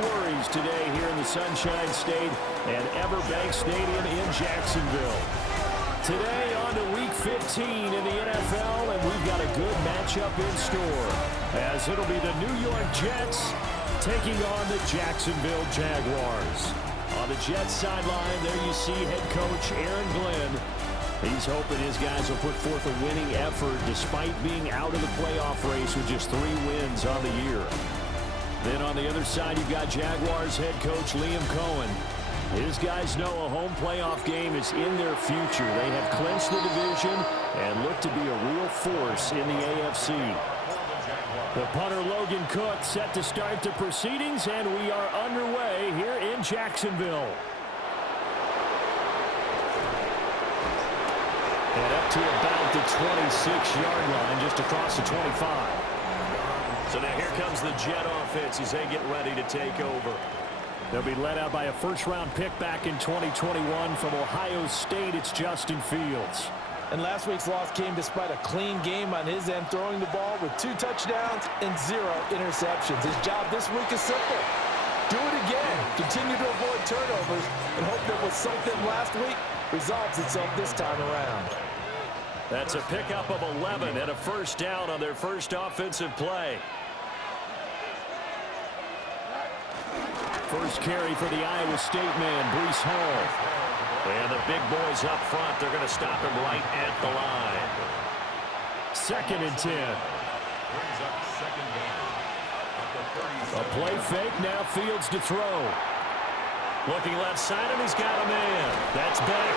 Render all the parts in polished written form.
worries today here in the Sunshine State and Everbank Stadium in Jacksonville. Today on to Week 15 in the NFL, and we've got a good matchup in store, as it'll be the New York Jets taking on the Jacksonville Jaguars. On the Jets sideline, there you see head coach Aaron Glenn. He's hoping his guys will put forth a winning effort despite being out of the playoff race with just 3 wins on the year. Then on the other side, you've got Jaguars head coach Liam Cohen. His guys know a home playoff game is in their future. They have clinched the division and look to be a real force in the AFC. The punter Logan Cook set to start the proceedings, and we are underway here in Jacksonville. And up to about the 26-yard line, just across the 25. So now here comes the Jet offense as they get ready to take over. They'll be led out by a first-round pick back in 2021 from Ohio State. It's Justin Fields. And last week's loss came despite a clean game on his end, throwing the ball with 2 touchdowns and 0 interceptions. His job this week is simple. Do it again. Continue to avoid turnovers and hope that what sunk them last week resolves itself this time around. That's a pickup of 11 and a first down on their first offensive play. First carry for the Iowa State man, Breece Hall. And the big boys up front, they're going to stop him right at the line. 2nd and 10. A play fake, now Fields to throw. Looking left side, and he's got a man. That's Beck.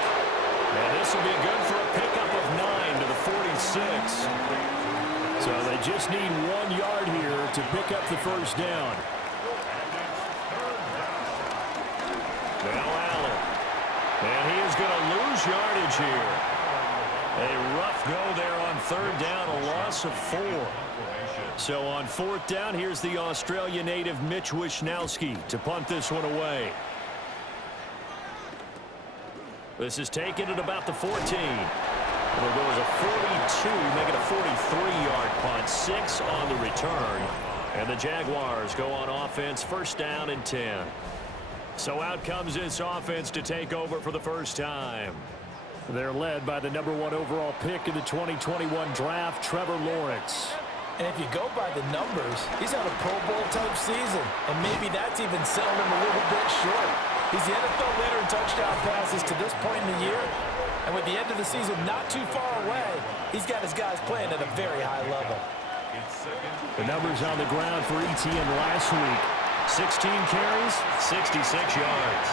And this will be good for a pickup of 9 to the 46. So they just need 1 yard here to pick up the first down. Now Allen. And he is going to lose yardage here. A rough go there on 3rd down, a loss of 4. So on 4th down, here's the Australia native Mitch Wishnowsky to punt this one away. This is taken at about the 14. It'll go as a 42, make it a 43-yard punt, 6 on the return. And the Jaguars go on offense, 1st down and 10. So out comes this offense to take over for the first time. They're led by the number 1 overall pick in the 2021 draft, Trevor Lawrence. And if you go by the numbers, he's had a Pro Bowl-type season. And maybe that's even selling him a little bit short. He's the NFL leader in touchdown passes to this point in the year. And with the end of the season not too far away, he's got his guys playing at a very high level. The numbers on the ground for ETN last week. 16 carries, 66 yards.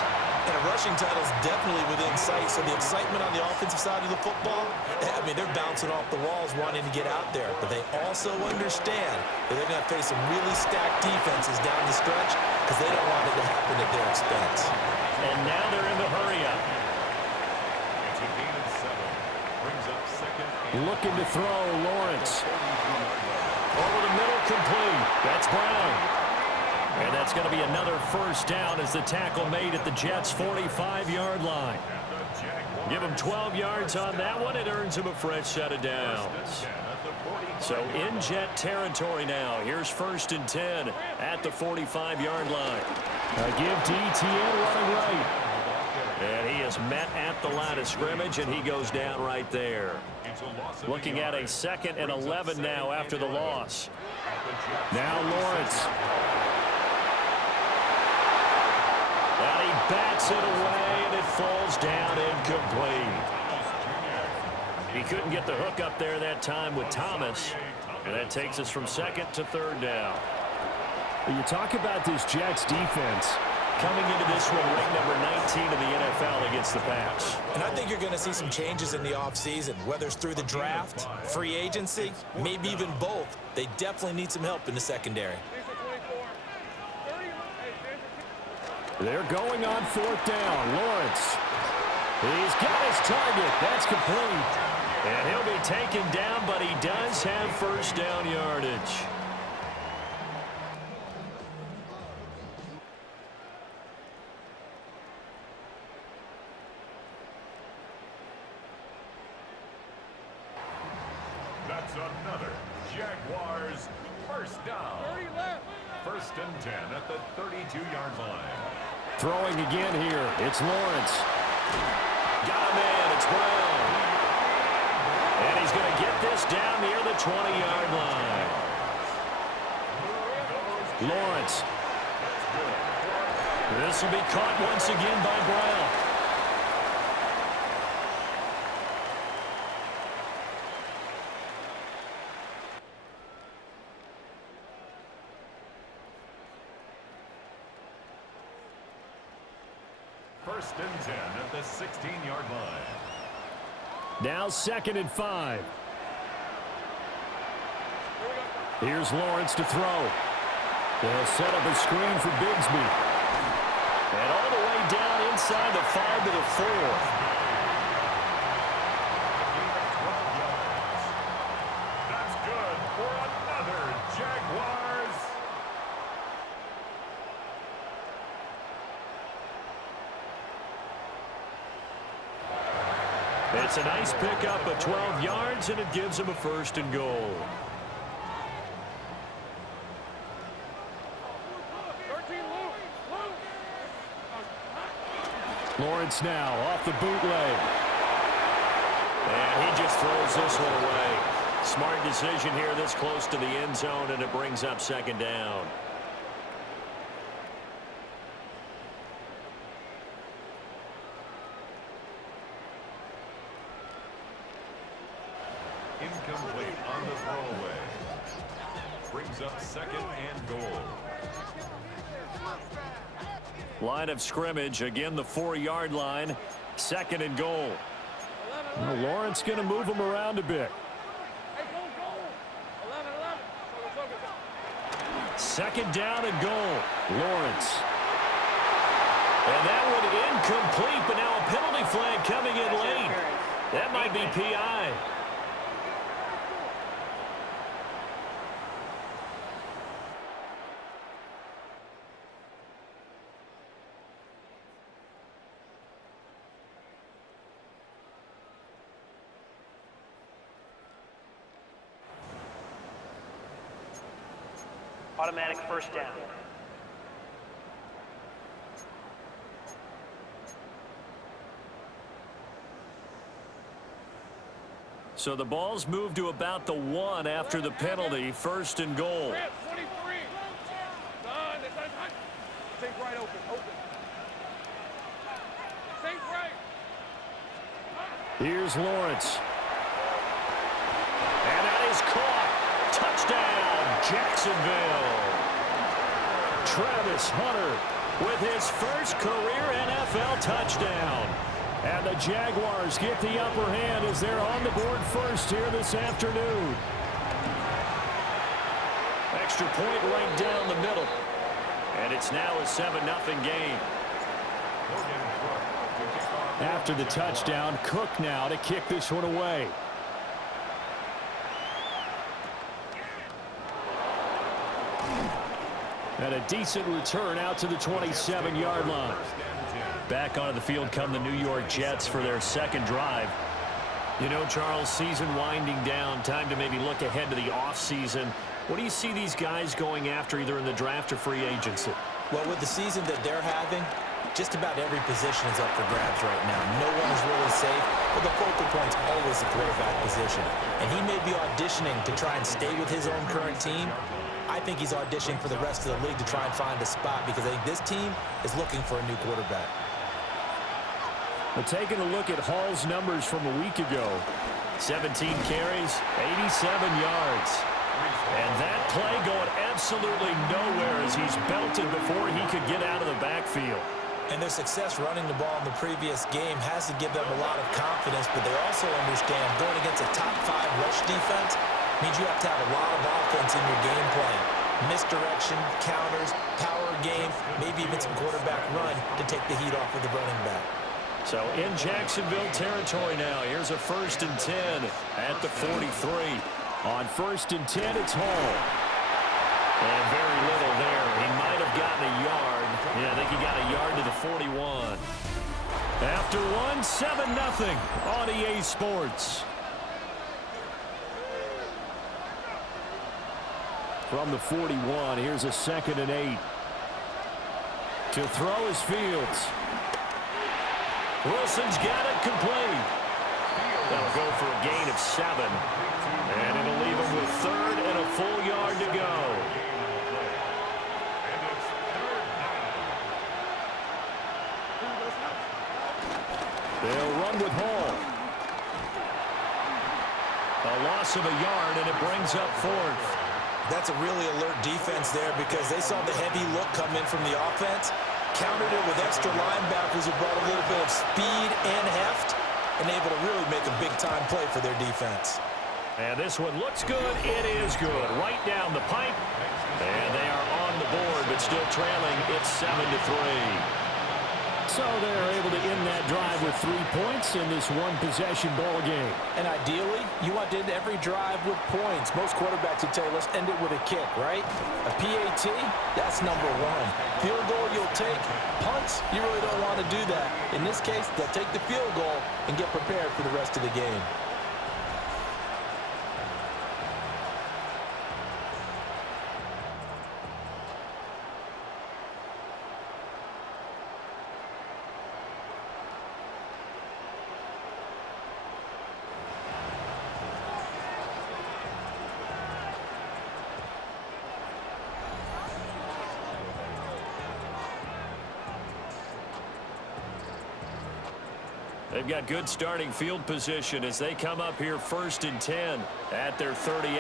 And a rushing title is definitely within sight, so the excitement on the offensive side of the football, I mean, they're bouncing off the walls wanting to get out there, but they also understand that they're going to face some really stacked defenses down the stretch because they don't want it to happen at their expense. And now they're in the hurry-up. Looking to throw, Lawrence. Over the middle, complete. That's Brown. And that's going to be another first down as the tackle made at the Jets' 45-yard line. Give him 12 yards on that one. It earns him a fresh set of downs. So in Jet territory now. Here's 1st and 10 at the 45-yard line. A give to ETN running right. And he is met at the line of scrimmage, and he goes down right there. Looking at a 2nd and 11 now after the loss. Now Lawrence. And he bats it away, and it falls down incomplete. He couldn't get the hook up there that time with Thomas. And that takes us from 2nd to 3rd down. You talk about this Jets defense coming into this one ranked number 19 in the NFL against the pass. And I think you're going to see some changes in the offseason, whether it's through the draft, free agency, maybe even both. They definitely need some help in the secondary. They're going on 4th down. Lawrence. He's got his target. That's complete. And he'll be taken down, but he does have first down yardage. That's another Jaguars first down. First and 10 at the 32-yard line. Throwing again here. It's Lawrence. Got a man. It's Brown. And he's going to get this down near the 20-yard line. Lawrence. This will be caught once again by Brown. First and 10 at the 16-yard line. Now 2nd and 5. Here's Lawrence to throw. They'll set up a screen for Bigsby. And all the way down inside the 5 to the 4. That's good for another Jaguars. It's a nice pickup of 12 yards, and it gives him a 1st and goal. Lawrence now off the bootleg. And he just throws this one away. Smart decision here this close to the end zone, and it brings up 2nd down. Incomplete on the throwaway. Brings up 2nd and goal. Line of scrimmage, again the 4-yard line. 2nd and goal. Well, Lawrence going to move him around a bit. 2nd down and goal. Lawrence. And that one incomplete, but now a penalty flag coming in late. That might be PI. Automatic 1st down. So the ball's moved to about the 1 after the penalty. 1st and goal. 23. Think right open. Think right. Here's Lawrence. And that is caught. Touchdown, Jacksonville. Travis Hunter with his first career NFL touchdown. And the Jaguars get the upper hand as they're on the board first here this afternoon. Extra point right down the middle. And it's now a 7-0 game. After the touchdown, Cook now to kick this one away. And a decent return out to the 27-yard line. Back onto the field come the New York Jets for their 2nd drive. You know, Charles, season winding down, time to maybe look ahead to the offseason. What do you see these guys going after either in the draft or free agency? Well, with the season that they're having, just about every position is up for grabs right now. No one is really safe, but the focal point's always the quarterback position. And he may be auditioning to try and stay with his own current team. I think he's auditioning for the rest of the league to try and find a spot because I think this team is looking for a new quarterback. Well, taking a look at Hall's numbers from a week ago. 17 carries, 87 yards. And that play going absolutely nowhere as he's belted before he could get out of the backfield. And their success running the ball in the previous game has to give them a lot of confidence, but they also understand going against a top 5 rush defense means you have to have a lot of offense in your game plan. Misdirection, counters, power game, maybe even some quarterback run to take the heat off of the running back. So in Jacksonville territory now, here's a 1st and 10 at the 43. On 1st and 10, it's Hall. And very little there. He might have gotten a yard. Yeah, I think he got a yard to the 41. After one, 7-0 on EA Sports. From the 41, here's a 2nd and 8. To throw is Fields. Wilson's got it complete. That'll go for a gain of 7. And it'll leave him with 3rd and a full yard to go. They'll run with Hall. A loss of a yard, and it brings up 4th. That's a really alert defense there because they saw the heavy look come in from the offense, countered it with extra linebackers who brought a little bit of speed and heft, and able to really make a big-time play for their defense. And this one looks good. It is good. Right down the pipe. And they are on the board, but still trailing. It's 7-3. So they're able to end that drive with 3 points in this one-possession ball game. And ideally, you want to end every drive with points. Most quarterbacks would tell you, let's end it with a kick, right? A PAT, that's number 1. Field goal you'll take. Punts, you really don't want to do that. In this case, they'll take the field goal and get prepared for the rest of the game. They've got good starting field position as they come up here 1st and 10 at their 38.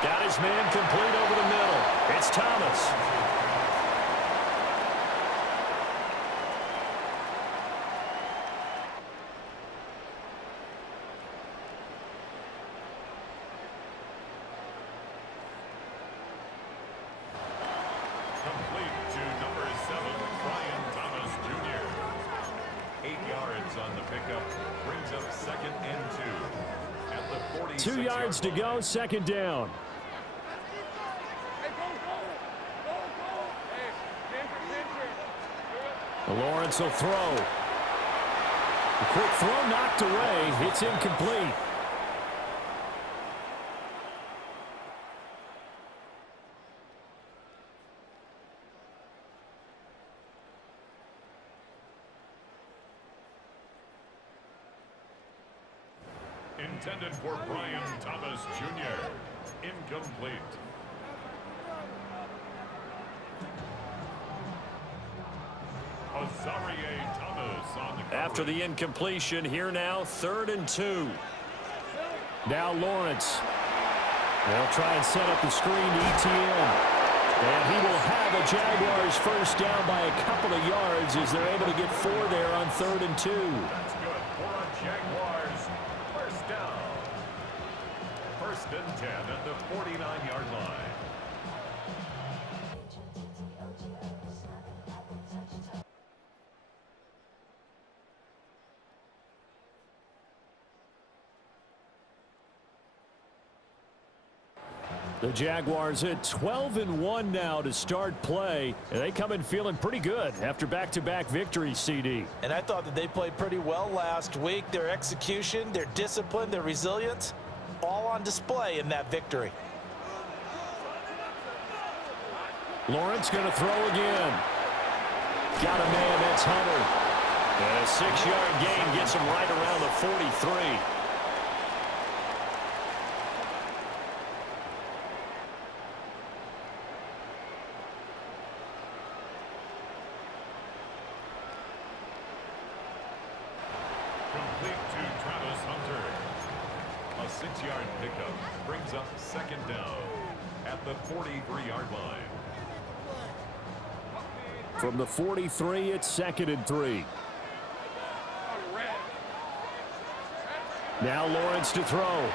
Got his man complete over the middle. It's Thomas. Complete to number 7, Brian Thomas Jr. 8 yards on the pickup, brings up 2nd and 2. At the 46 2 yards to go, 2nd down. Hey, go. Hey, Lawrence will throw. A quick throw knocked away. It's incomplete. Intended for Brian Thomas Jr. Incomplete. Azarie Thomas on the coverage. After the incompletion, here now, 3rd and 2. Now Lawrence. They'll try and set up the screen to ETN. And he will have a Jaguars first down by a couple of yards as they're able to get 4 there on 3rd and 2. That's good for a Jaguars first down. 1st and 10 at the 49-yard line. The Jaguars at 12-1 now to start play. And they come in feeling pretty good after back-to-back victories, CD. And I thought that they played pretty well last week. Their execution, their discipline, their resilience, all on display in that victory. Lawrence going to throw again. Got a man, that's Hunter. And a 6-yard gain gets him right around the 43. Complete to Travis Hunter. A 6-yard pickup brings up 2nd down at the 43-yard line. From the 43, it's 2nd and 3. Now Lawrence to throw.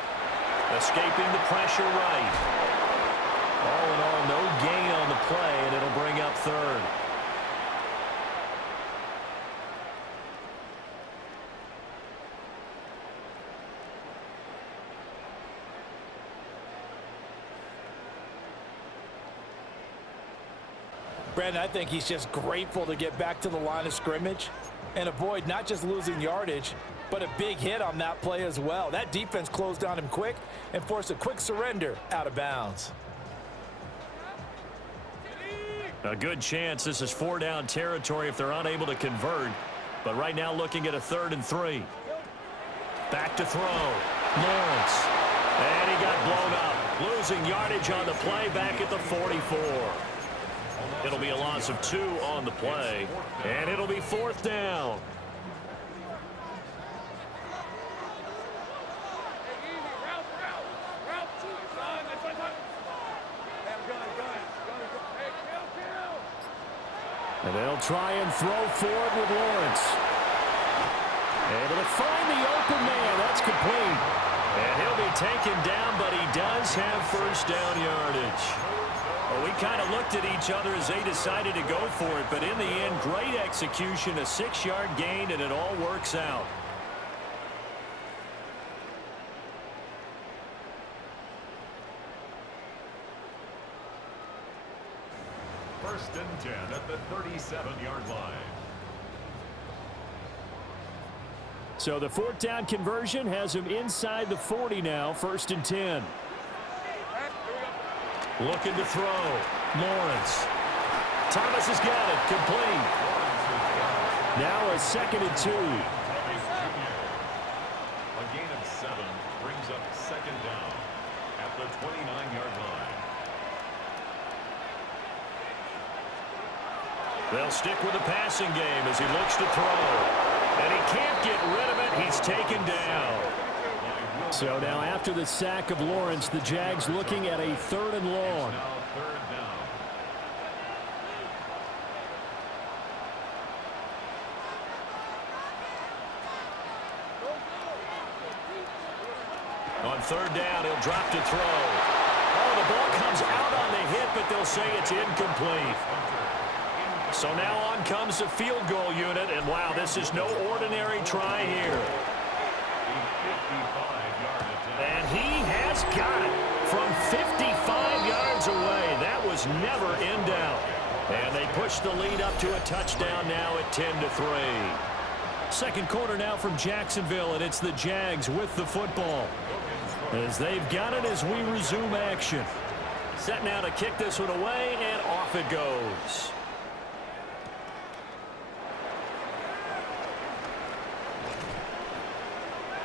Escaping the pressure right. All in all, no gain on the play, and it'll bring up 3rd. Brandon, I think he's just grateful to get back to the line of scrimmage. and avoid not just losing yardage, but a big hit on that play as well. That defense closed on him quick and forced a quick surrender out of bounds. A good chance this is 4-down territory if they're unable to convert. But right now looking at a 3rd and 3. Back to throw. Lawrence. And he got blown up. Losing yardage on the play back at the 44. It'll be a loss of 2 on the play. And it'll be 4th down. And they'll try and throw forward with Lawrence. Able to find the open man. That's complete. And he'll be taken down, but he does have 1st down yardage. Well, we kind of looked at each other as they decided to go for it, but in the end, great execution, a 6-yard gain, and it all works out. First and 10 at the 37-yard line. So the 4th down conversion has him inside the 40 now, 1st and 10. Looking to throw. Lawrence. Thomas has got it. Complete. Now a 2nd and 2. A gain of 7 brings up 2nd down at the 29-yard line. They'll stick with the passing game as he looks to throw. And he can't get rid of it. He's taken down. So now after the sack of Lawrence, the Jags looking at a 3rd and long. Now 3rd down. On 3rd down, he'll drop to throw. Oh, the ball comes out on the hit, but they'll say it's incomplete. So now on comes the field goal unit, and wow, this is no ordinary try here. And he has got it from 55 yards away. That was never in doubt. And they push the lead up to a touchdown now at 10-3. Second quarter now from Jacksonville, and it's the Jags with the football. As they've got it as we resume action. Set now to kick this one away, and off it goes.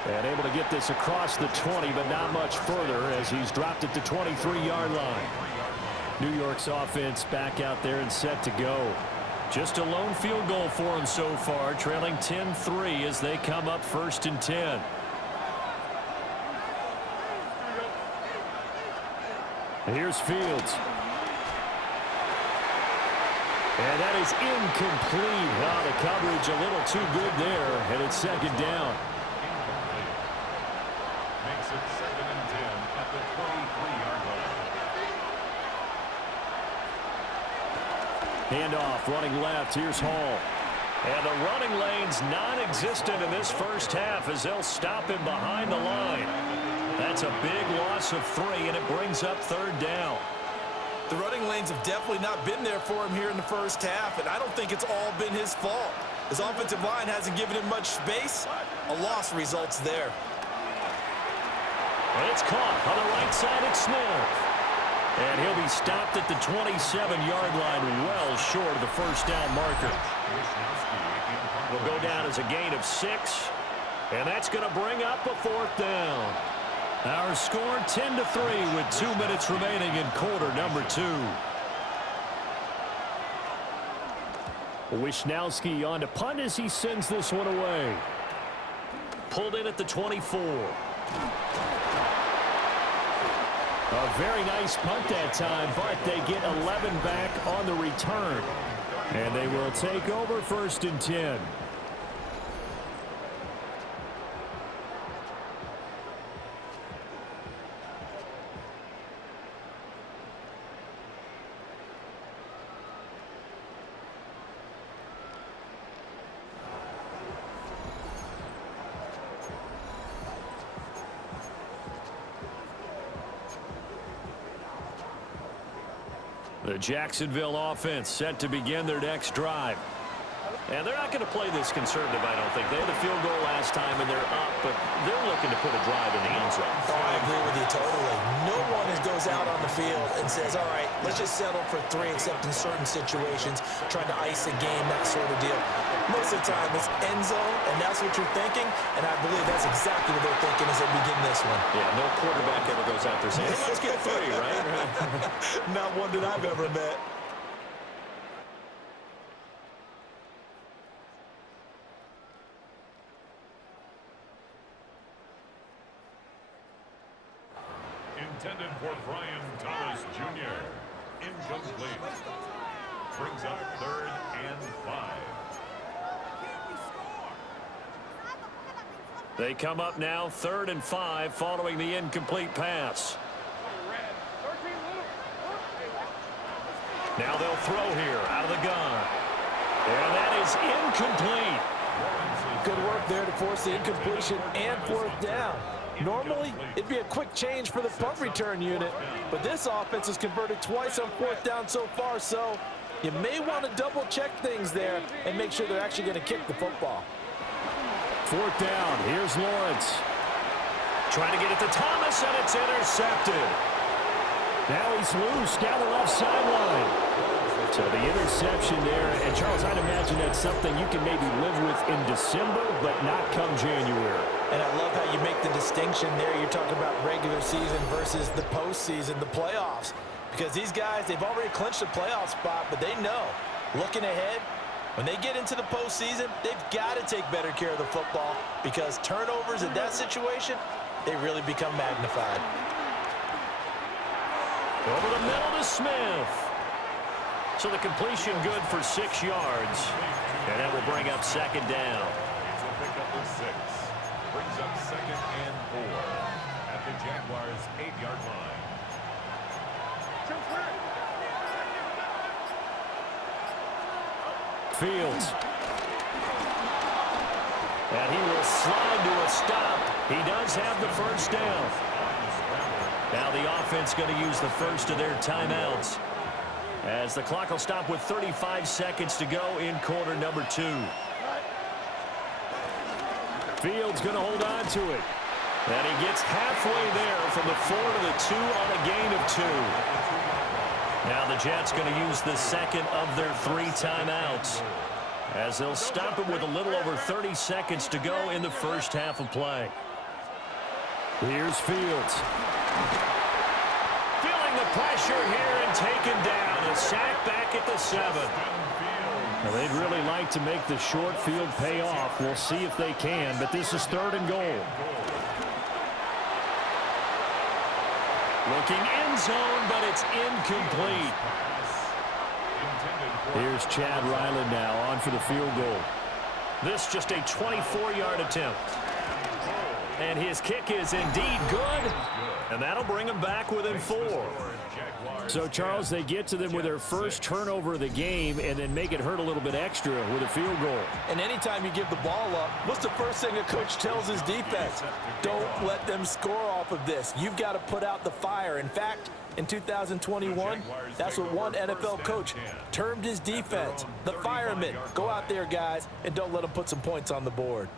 And able to get this across the 20, but not much further as he's dropped it to 23-yard line. New York's offense back out there and set to go. Just a lone field goal for him so far, trailing 10-3 as they come up 1st and 10. Here's Fields. And that is incomplete. Oh, the coverage a little too good there, and it's 2nd down. Makes it 2nd and 10 at the 23-yard line. Handoff, running left. Here's Hall. And the running lane's non-existent in this first half as they'll stop him behind the line. That's a big loss of 3, and it brings up 3rd down. The running lanes have definitely not been there for him here in the first half, and I don't think it's all been his fault. His offensive line hasn't given him much space. A loss results there. And it's caught on the right side at Smith. And he'll be stopped at the 27-yard line, well short of the 1st down marker. Will go down as a gain of 6, and that's going to bring up a 4th down. Our score 10-3 with 2 minutes remaining in quarter number 2. Wisnowski on to punt as he sends this one away. Pulled in at the 24. A very nice punt that time, but they get 11 back on the return. And they will take over 1st and 10. The Jacksonville offense set to begin their next drive. And they're not going to play this conservative, I don't think. They had the field goal last time, and they're up, but they're looking to put a drive in the end zone. Oh, I agree with you totally. No one goes out on the field and says, all right, let's just settle for 3, except in certain situations, trying to ice a game, that sort of deal. Most of the time, it's end zone, and that's what you're thinking, and I believe that's exactly what they're thinking as they begin this one. Yeah, no quarterback ever goes out there saying, hey, let's get 3, right? Not one that I've ever met. Intended for Brian Thomas Jr. Incomplete. Brings up 3rd and 5. They come up now 3rd and 5 following the incomplete pass. Now they'll throw here out of the gun. And that is incomplete. Good work there to force the incompletion and 4th down. Normally, it'd be a quick change for the punt return unit, but this offense has converted twice on 4th down so far, so you may want to double-check things there and make sure they're actually going to kick the football. 4th down. Here's Lawrence. Trying to get it to Thomas, and it's intercepted. Now he's loose down the left sideline. So the interception there, and Charles, I'd imagine that's something you can maybe live with in December, but not come January. And I love how you make the distinction there. You're talking about regular season versus the postseason, the playoffs. Because these guys, they've already clinched a playoff spot, but they know, looking ahead, when they get into the postseason, they've got to take better care of the football because turnovers in that situation, they really become magnified. Over the middle to Smith. So the completion good for 6 yards. And that will bring up 2nd down. It's a pickup of 6. Brings up 2nd and 4 at the Jaguars' 8-yard line. Fields. And he will slide to a stop. He does have the 1st down. Now the offense going to use the first of their timeouts, as the clock will stop with 35 seconds to go in quarter number 2. Fields going to hold on to it. And he gets halfway there from the 4 to the 2 on a gain of 2. Now the Jets going to use the second of their 3 timeouts, as they'll stop it with a little over 30 seconds to go in the first half of play. Here's Fields. Feeling the pressure here and taken down. A sack back at the 7. Now, they'd really like to make the short field pay off. We'll see if they can, but this is 3rd and goal. Looking end zone, but it's incomplete. Here's Chad Ryland now on for the field goal. This just a 24-yard attempt. And his kick is indeed good. And that'll bring him back within 4. So, Charles, they get to them with their first turnover of the game and then make it hurt a little bit extra with a field goal. And anytime you give the ball up, what's the first thing a coach tells his defense? Don't let them score off of this. You've got to put out the fire. In fact, in 2021, that's what one NFL coach termed his defense, the firemen. Go out there, guys, and don't let them put some points on the board.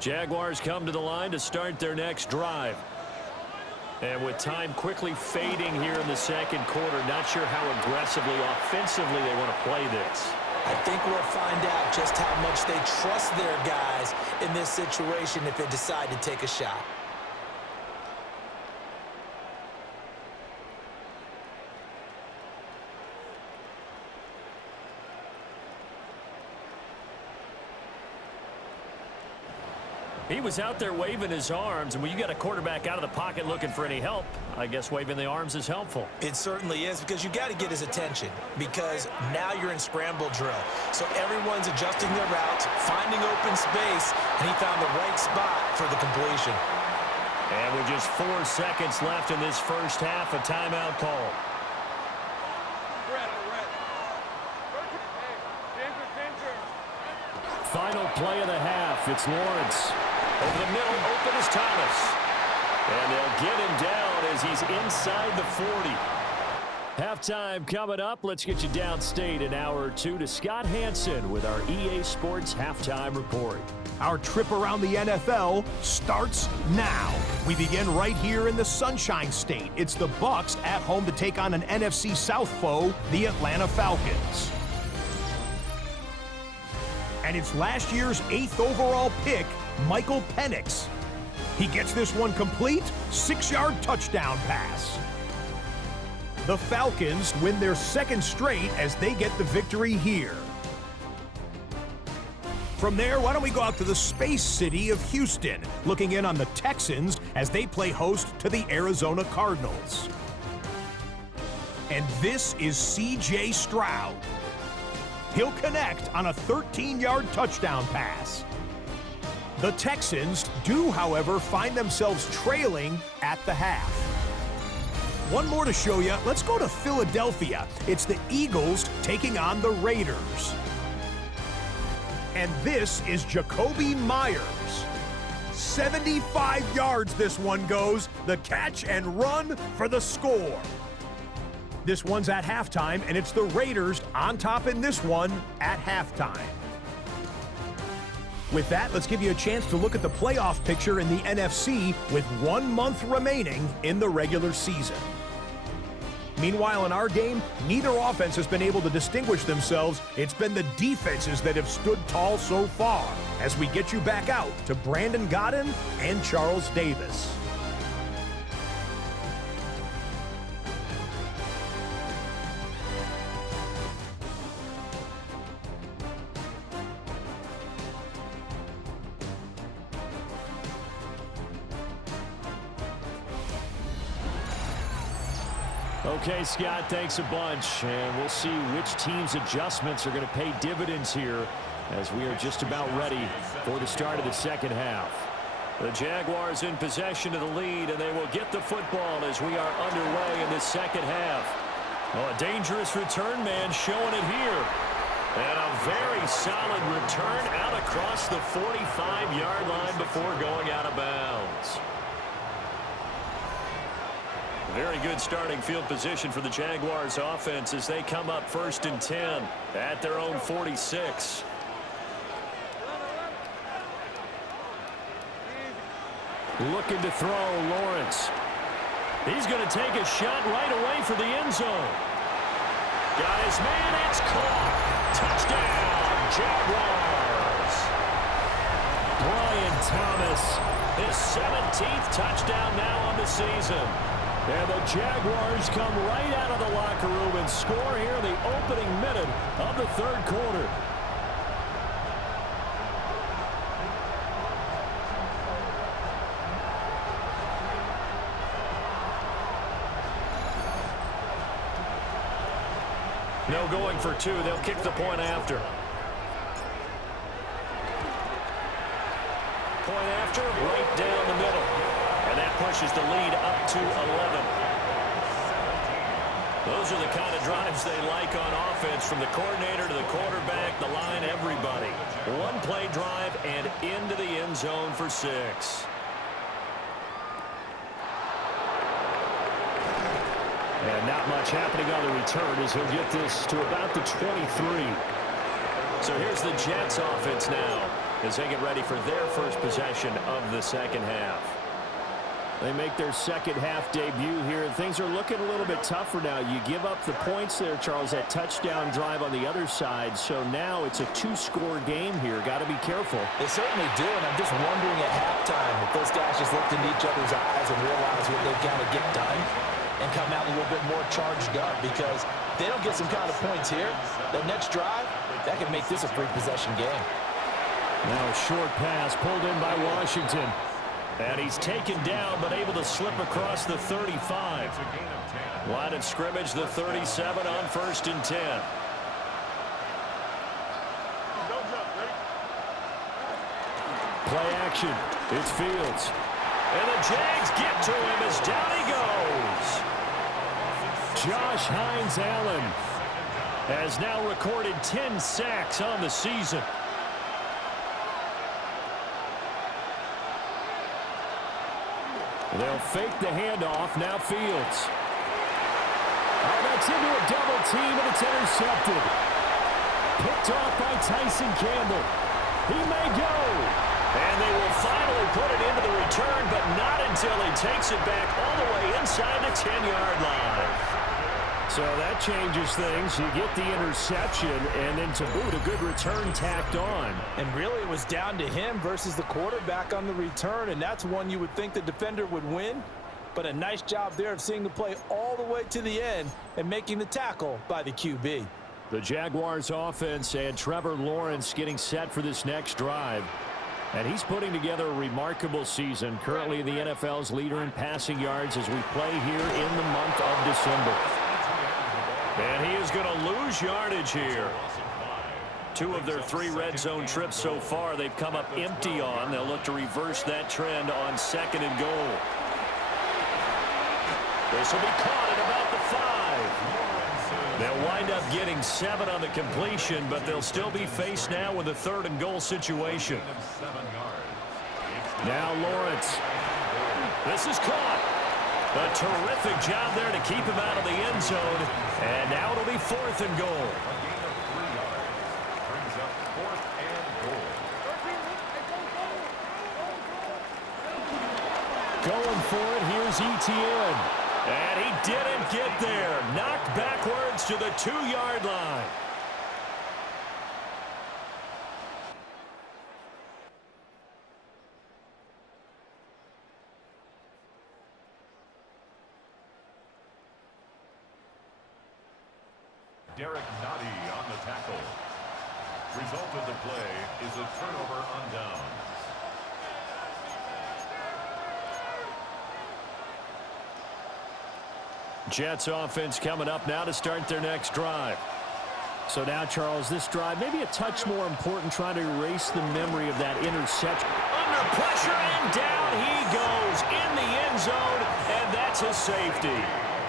Jaguars come to the line to start their next drive. And with time quickly fading here in the second quarter, not sure how aggressively, offensively they want to play this. I think we'll find out just how much they trust their guys in this situation if they decide to take a shot. He was out there waving his arms, and when you got a quarterback out of the pocket looking for any help, I guess waving the arms is helpful. It certainly is, because you got to get his attention, because now you're in scramble drill. So everyone's adjusting their routes, finding open space, and he found the right spot for the completion. And with just 4 seconds left in this first half, a timeout call. Final play of the half. It's Lawrence. Over the middle, open is Thomas. And they'll get him down as he's inside the 40. Halftime coming up. Let's get you downstate an hour or two to Scott Hansen with our EA Sports Halftime Report. Our trip around the NFL starts now. We begin right here in the Sunshine State. It's the Bucs at home to take on an NFC South foe, the Atlanta Falcons. And it's last year's 8th overall pick, Michael Penix. He gets this one complete, 6-yard touchdown pass. The Falcons win their second straight as they get the victory here. From there, why don't we go out to the space city of Houston, looking in on the Texans as they play host to the Arizona Cardinals. And this is C.J. Stroud. He'll connect on a 13-yard touchdown pass. The Texans do, however, find themselves trailing at the half. One more to show you. Let's go to Philadelphia. It's the Eagles taking on the Raiders. And this is Jacoby Myers. 75 yards this one goes. The catch and run for the score. This one's at halftime, and it's the Raiders on top in this one at halftime. With that, let's give you a chance to look at the playoff picture in the NFC with 1 month remaining in the regular season. Meanwhile, in our game, neither offense has been able to distinguish themselves. It's been the defenses that have stood tall so far as we get you back out to Brandon Godden and Charles Davis. Okay, Scott, thanks a bunch. And we'll see which team's adjustments are going to pay dividends here as we are just about ready for the start of the second half. The Jaguars in possession of the lead, and they will get the football as we are underway in the second half. Oh, a dangerous return man showing it here. And a very solid return out across the 45-yard line before going out of bounds. Very good starting field position for the Jaguars offense as they come up 1st and 10 at their own 46. Looking to throw, Lawrence. He's going to take a shot right away for the end zone. Got his man, it's caught. Touchdown, Jaguars. Brian Thomas, his 17th touchdown now on the season. And the Jaguars come right out of the locker room and score here in the opening minute of the third quarter. No going for two. They'll kick the point after. Point after, right down the middle. And that pushes the lead up to 11. Those are the kind of drives they like on offense, from the coordinator to the quarterback, the line, everybody. One play drive and into the end zone for 6. And not much happening on the return as he'll get this to about the 23. So here's the Jets offense now as they get ready for their first possession of the second half. They make their second half debut here, and things are looking a little bit tougher now. You give up the points there, Charles, that touchdown drive on the other side. So now it's a 2-score game here. Got to be careful. They certainly do, and I'm just wondering at halftime if those guys just looked into each other's eyes and realize what they've got to get done and come out a little bit more charged up, because if they don't get some kind of points here, that next drive, that could make this a 3-possession game. Now a short pass pulled in by Washington. And he's taken down, but able to slip across the 35. Line of scrimmage, the 37 on 1st and 10. Play action. It's Fields. And the Jags get to him as down he goes. Josh Hines-Allen has now recorded 10 sacks on the season. They'll fake the handoff. Now Fields. Oh, that's into a double team, and it's intercepted. Picked off by Tyson Campbell. He may go. And they will finally put it into the return, but not until he takes it back all the way inside the 10-yard line. So that changes things. You get the interception, and then to boot, a good return tacked on. And really, it was down to him versus the quarterback on the return, and that's one you would think the defender would win. But a nice job there of seeing the play all the way to the end and making the tackle by the QB. The Jaguars offense and Trevor Lawrence getting set for this next drive. And he's putting together a remarkable season, currently the NFL's leader in passing yards as we play here in the month of December. And he is going to lose yardage here. 2 of their 3 red zone trips so far they've come up empty on. They'll look to reverse that trend on 2nd and goal. This will be caught at about the 5. They'll wind up getting 7 on the completion, but they'll still be faced now with a 3rd and goal situation. Now Lawrence. This is caught. A terrific job there to keep him out of the end zone. And now it'll be 4th and goal. Going for it, here's Etienne. And he didn't get there. Knocked backwards to the 2-yard line. Derek Nottie on the tackle. Result of the play is a turnover on downs. Jets offense coming up now to start their next drive. So now, Charles, this drive maybe a touch more important, trying to erase the memory of that interception. Under pressure, and down he goes in the end zone, and that's a safety.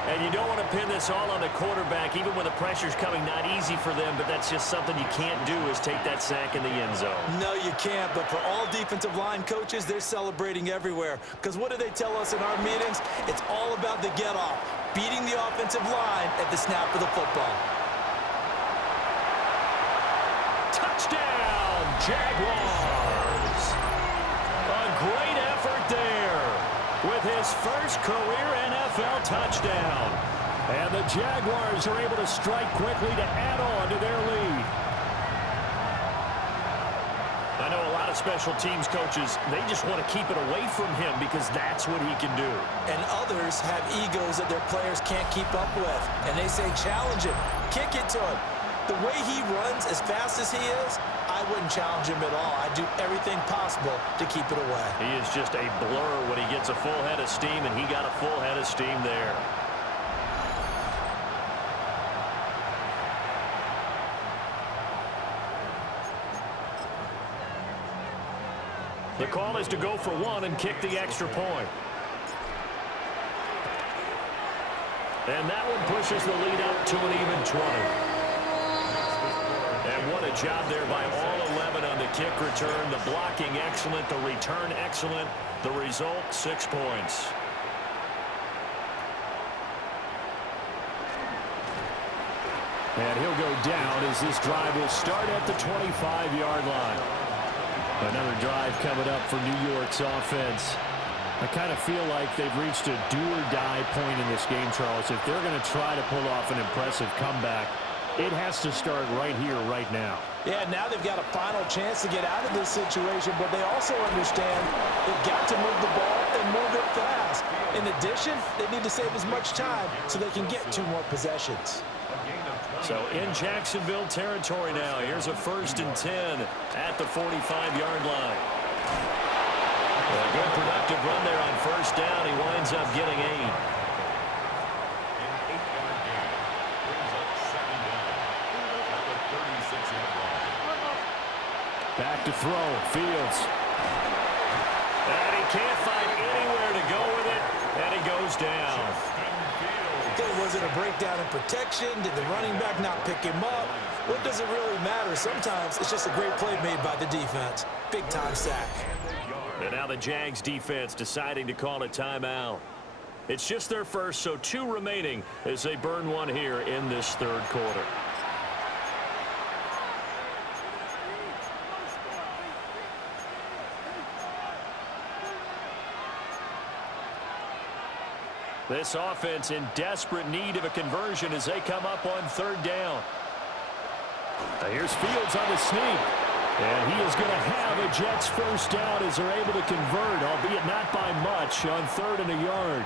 And you don't want to pin this all on the quarterback, even when the pressure's coming. Not easy for them, but that's just something you can't do, is take that sack in the end zone. No, you can't, but for all defensive line coaches, they're celebrating everywhere. Because what do they tell us in our meetings? It's all about the get-off, beating the offensive line at the snap of the football. Touchdown, Jaguars! A great effort there with his first career NFL touchdown. And the Jaguars are able to strike quickly to add on to their lead. I know a lot of special teams coaches, they just want to keep it away from him because that's what he can do. And others have egos that their players can't keep up with. And they say, challenge him, kick it to him. The way he runs as fast as he is, I wouldn't challenge him at all. I'd do everything possible to keep it away. He is just a blur when he gets a full head of steam, and he got a full head of steam there. The call is to go for 1 and kick the extra point. And that one pushes the lead up to an even 20. And what a job there by all 11 on the kick return. The blocking excellent, the return excellent. The result, 6 points. And he'll go down as this drive will start at the 25-yard line. Another drive coming up for New York's offense. I kind of feel like they've reached a do-or-die point in this game, Charles. If they're going to try to pull off an impressive comeback, it has to start right here, right now. Yeah, now they've got a final chance to get out of this situation, but they also understand they've got to move the ball and move it fast. In addition, they need to save as much time so they can get 2 more possessions. So in Jacksonville territory now, here's a 1st and 10 at the 45-yard line. A good productive run there on 1st down. He winds up getting 8. Back to throw, Fields. And he can't find anywhere Was it a breakdown in protection? Did the running back not pick him up? What does it really matter? Sometimes it's just a great play made by the defense. Big-time sack. And now the Jags defense deciding to call a timeout. It's just their first, so 2 remaining as they burn one here in this third quarter. This offense in desperate need of a conversion as they come up on third down. Here's Fields on the sneak. And he is going to have a Jets first down as they're able to convert, albeit not by much, on 3rd and a yard.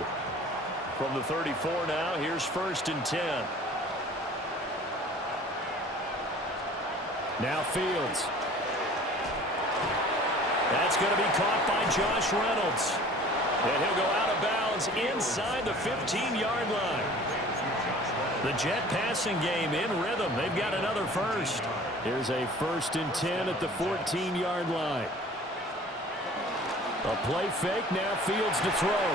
From the 34 now, here's 1st and 10. Now Fields. That's going to be caught by Josh Reynolds. And he'll go out of bounds inside the 15-yard line. The Jet passing game in rhythm. They've got another first. Here's a 1st and 10 at the 14-yard line. A play fake, now Fields to throw.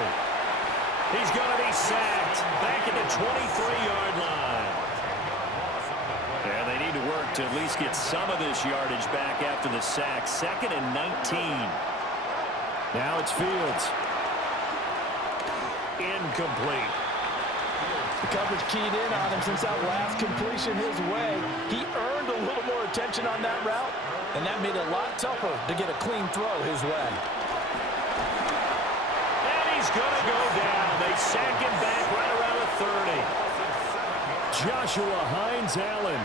He's going to be sacked back at the 23-yard line. And they need to work to at least get some of this yardage back after the sack. 2nd and 19. Now it's Fields. Incomplete. The coverage keyed in on him since that last completion his way. He earned a little more attention on that route, and that made it a lot tougher to get a clean throw his way. And he's going to go down. They sack him back right around the 30. Joshua Hines-Allen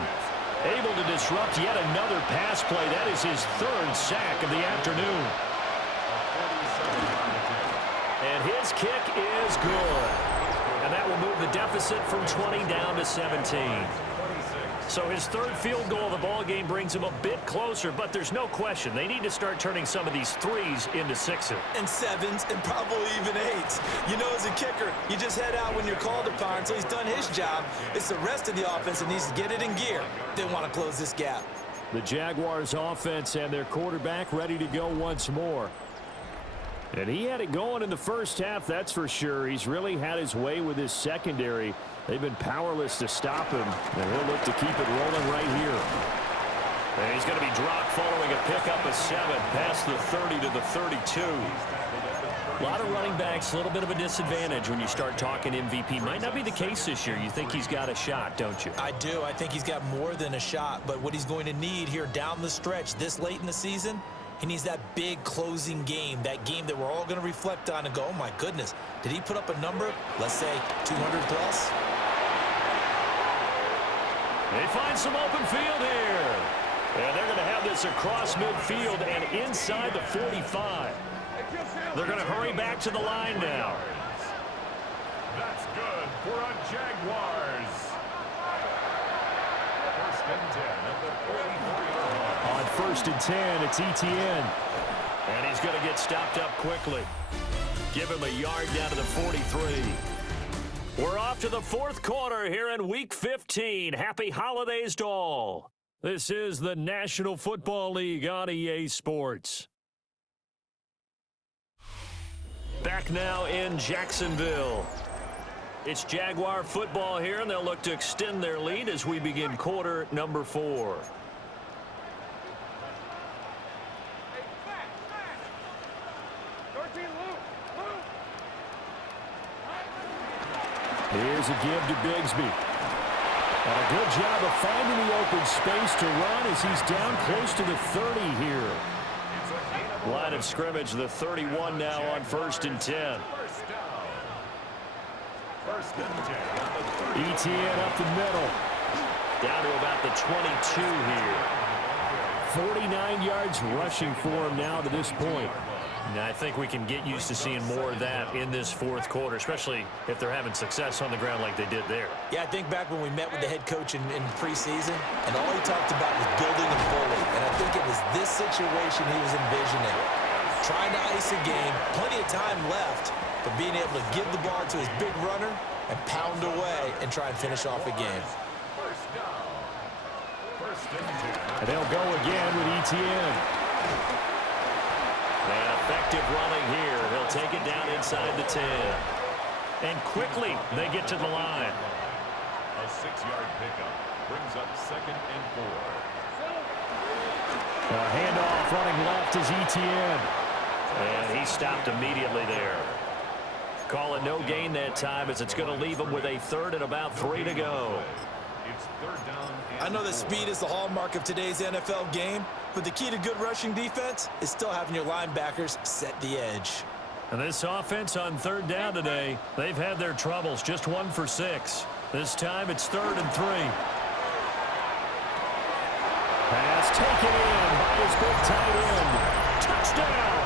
able to disrupt yet another pass play. That is his 3rd sack of the afternoon. And his kick is good. And that will move the deficit from 20 down to 17. So his 3rd field goal of the ball game brings him a bit closer, but there's no question they need to start turning some of these 3s into 6s. And 7s and probably even 8s. You know, as a kicker, you just head out when you're called upon until he's done his job. It's the rest of the offense that needs to get it in gear. They want to close this gap. The Jaguars offense and their quarterback ready to go once more. And he had it going in the first half, that's for sure. He's really had his way with his secondary. They've been powerless to stop him, and he'll look to keep it rolling right here. And he's going to be dropped following a pickup of 7 past the 30 to the 32. A lot of running backs, a little bit of a disadvantage when you start talking MVP. Might not be the case this year. You think he's got a shot, don't you? I do. I think he's got more than a shot, but what he's going to need here down the stretch this late in the season, he needs that big closing game, that game that we're all going to reflect on and go, oh, my goodness, did he put up a number, let's say, 200 plus? They find some open field here. And they're going to have this across midfield and inside the 45. They're going to hurry back to the line now. That's good for a Jaguars. 1st and 10 at the 43-yard line. On 1st and 10, it's Etienne. And he's going to get stopped up quickly. Give him a yard down to the 43. We're off to the 4th quarter here in Week 15. Happy holidays to all. This is the National Football League on EA Sports. Back now in Jacksonville. It's Jaguar football here, and they'll look to extend their lead as we begin quarter number 4. Here's a give to Bigsby. And a good job of finding the open space to run as he's down close to the 30 here. Line of scrimmage, the 31 now on 1st and 10. Etienne up the middle. Down to about the 22 here. 49 yards rushing for him now to this point. Now, I think we can get used to seeing more of that in this 4th quarter, especially if they're having success on the ground like they did there. Yeah, I think back when we met with the head coach in preseason, and all he talked about was building a bully. And I think it was this situation he was envisioning. Trying to ice a game, plenty of time left, but being able to give the ball to his big runner and pound away and try and finish off a game. And they'll go again with Etienne. And effective running here. He'll take it down inside the 10. And quickly they get to the line. A 6-yard pickup brings up 2nd and 4. A handoff running left is Etienne. And he stopped immediately there. Call it no gain that time as it's going to leave him with a 3rd and about 3 to go. It's 3rd down. I know that speed is the hallmark of today's NFL game, but the key to good rushing defense is still having your linebackers set the edge. And this offense on 3rd down today, they've had their troubles. Just 1 for 6. This time it's 3rd and 3. Pass taken in by his big tight end. Touchdown!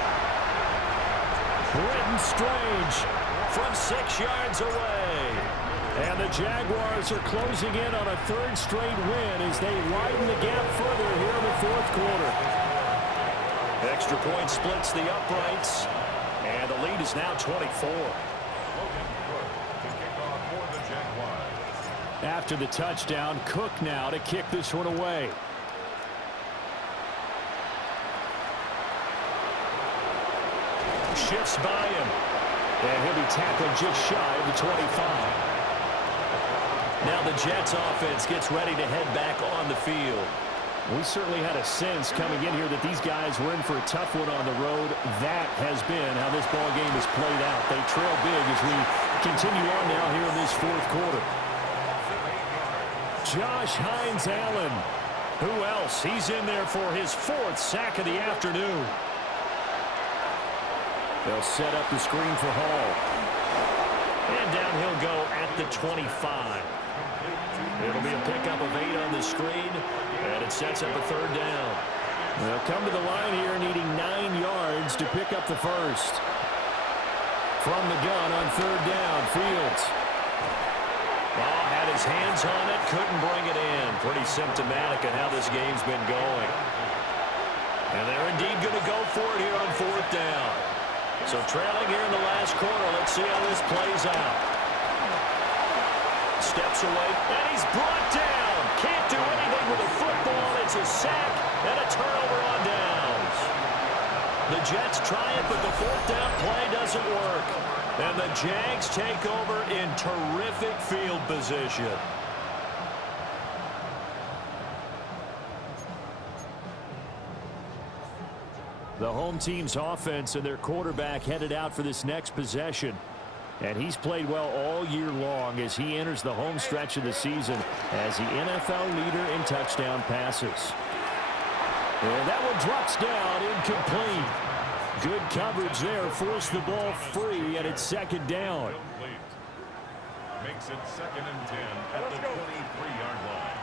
Britton Strange from 6 yards away. And the Jaguars are closing in on a 3rd straight win as they widen the gap further here in the 4th quarter. Extra point splits the uprights. And the lead is now 24. After the touchdown, Cook now to kick this one away. Shifts by him. And he'll be tackled just shy of the 25. Now the Jets offense gets ready to head back on the field. We certainly had a sense coming in here that these guys were in for a tough one on the road. That has been how this ball game is played out. They trail big as we continue on now here in this 4th quarter. Josh Hines-Allen. Who else? He's in there for his 4th sack of the afternoon. They'll set up the screen for Hall. And down he'll go at the 25. It'll be a pickup of 8 on the screen, and it sets up a 3rd down. They'll come to the line here needing 9 yards to pick up the 1st. From the gun on 3rd down, Fields. Oh, had his hands on it, couldn't bring it in. Pretty symptomatic of how this game's been going. And they're indeed going to go for it here on 4th down. So trailing here in the last quarter, let's see how this plays out. Steps away, and he's brought down. Can't do anything with the football. It's a sack and a turnover on downs. The Jets try it, but the 4th down play doesn't work. And the Jags take over in terrific field position. The home team's offense and their quarterback headed out for this next possession. And he's played well all year long as he enters the home stretch of the season as the NFL leader in touchdown passes. And that one drops down, incomplete. Good coverage there, forced the ball free, and it's 2nd down. Makes it 2nd and 10 at the 23-yard line.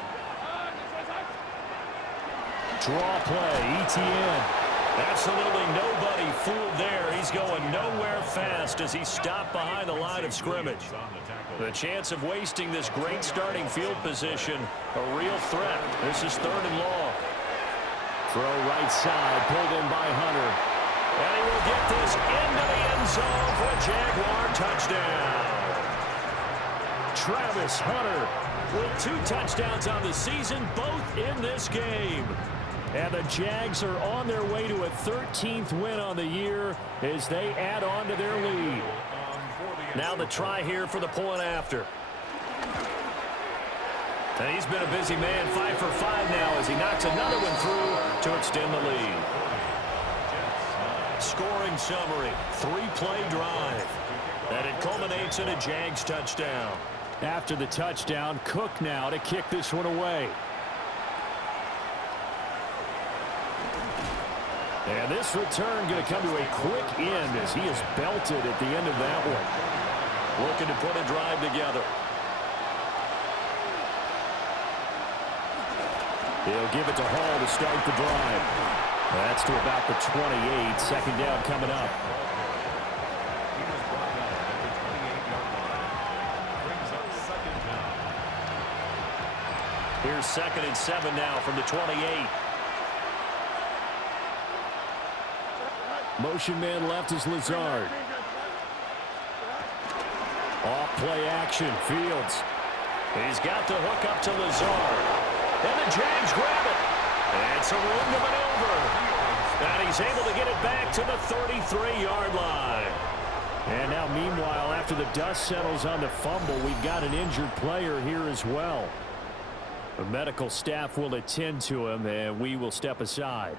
Draw play, Etienne. Absolutely nobody fooled there. He's going nowhere fast as he stopped behind the line of scrimmage. The chance of wasting this great starting field position, a real threat. This is 3rd and long. Throw right side, pulled in by Hunter. And he will get this into the end zone for a Jaguar touchdown. Travis Hunter with 2 touchdowns on the season, both in this game. And the Jags are on their way to a 13th win on the year as they add on to their lead. Now the try here for the point after. And he's been a busy man, 5 for 5 now as he knocks another one through to extend the lead. Scoring summary, 3-play drive. And it culminates in a Jags touchdown. After the touchdown, Cook now to kick this one away. And this return going to come to a quick end as he is belted at the end of that one. Looking to put a drive together. He'll give it to Hall to start the drive. That's to about the 28. 2nd down coming up. Here's 2nd and 7 now from the 28. Motion man left is Lazard. Off play action, Fields. He's got the hook up to Lazard. And the Jags grab it. It's a room to maneuver. And he's able to get it back to the 33-yard line. And now, meanwhile, after the dust settles on the fumble, we've got an injured player here as well. The medical staff will attend to him, and we will step aside.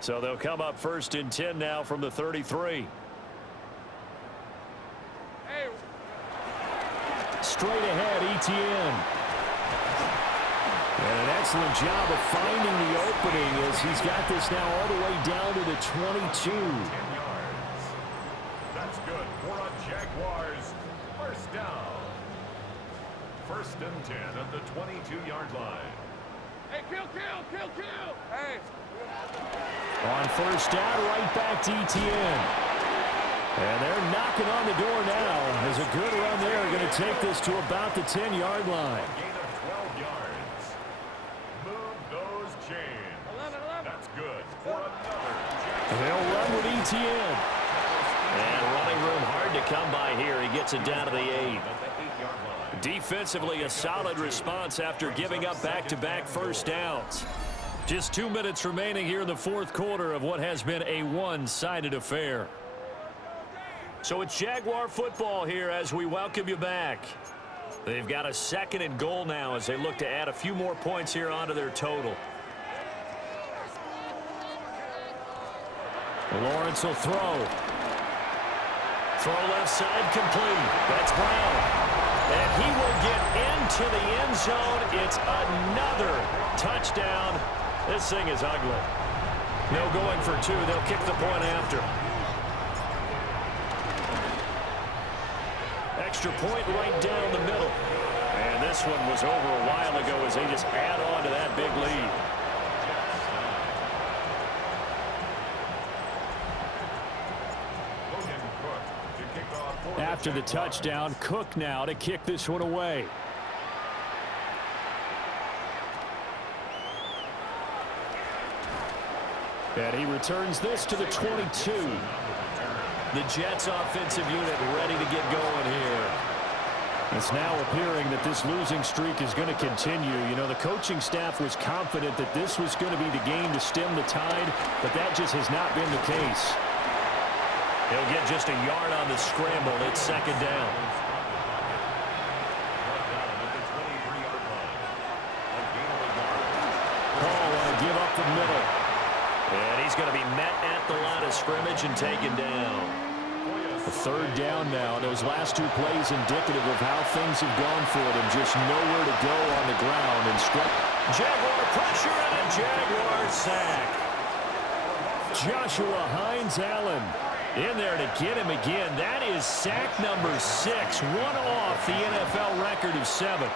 So they'll come up 1st and 10 now from the 33. Straight ahead, Etienne. And an excellent job of finding the opening as he's got this now all the way down to the 22. 10 yards. That's good for a Jaguars first down. 1st and 10 at the 22-yard line. Hey, kill! Hey! On 1st down, right back to Etienne. And they're knocking on the door now. There's a good run there. Going to take this to about the 10-yard line. Gain of 12 yards. Move those chains. 11. That's good for another Jaguars. They'll run with Etienne. And running room hard to come by here. He gets it down to the 8. At the 8-yard line. Defensively, a solid response after giving up back-to-back first downs. Just 2 minutes remaining here in the 4th quarter of what has been a one-sided affair. So it's Jaguar football here as we welcome you back. They've got a 2nd and goal now as they look to add a few more points here onto their total. Lawrence will throw. Throw left side complete. That's Brown. And he will get into the end zone. It's another touchdown. This thing is ugly. No going for 2. They'll kick the point after. Extra point right down the middle. And this one was over a while ago as they just add on to that big lead. After the touchdown, Cook now to kick this one away. And he returns this to the 22. The Jets offensive unit ready to get going here. It's now appearing that this losing streak is going to continue. You know, the coaching staff was confident that this was going to be the game to stem the tide, but that just has not been the case. He'll get just a yard on the scramble. It's 2nd down. Paul will give up the middle. And he's going to be met at the line of scrimmage and taken down. A 3rd down now. Those last 2 plays indicative of how things have gone for them. Just nowhere to go on the ground. And Jaguar pressure and a Jaguar sack. Joshua Hines-Allen in there to get him again. That is sack number 6. One off the NFL record of 7.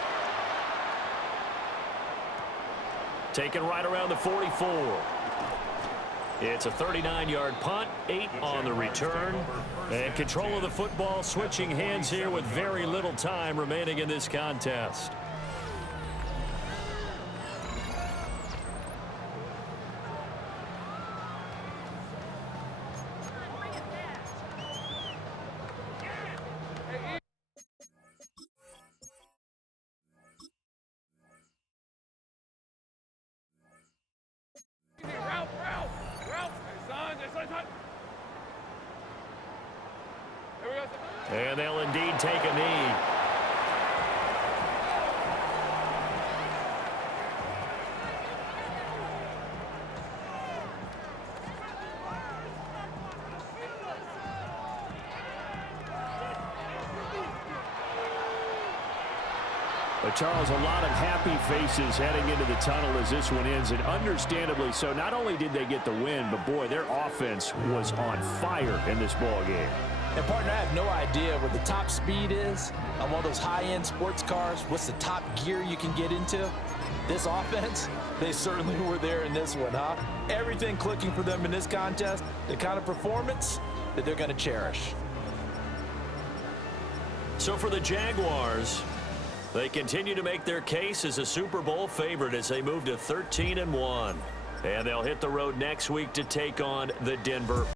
Taken right around the 44. It's a 39-yard punt, 8 on the return. And control of the football switching hands here with very little time remaining in this contest. And they'll indeed take a knee. But Charles, a lot of happy faces heading into the tunnel as this one ends, and understandably so. Not only did they get the win, but boy, their offense was on fire in this ball game. And partner, I have no idea what the top speed is on one of those high-end sports cars. What's the top gear you can get into? This offense, they certainly were there in this one, huh? Everything clicking for them in this contest, the kind of performance that they're going to cherish. So for the Jaguars, they continue to make their case as a Super Bowl favorite as they move to 13-1. And they'll hit the road next week to take on the Denver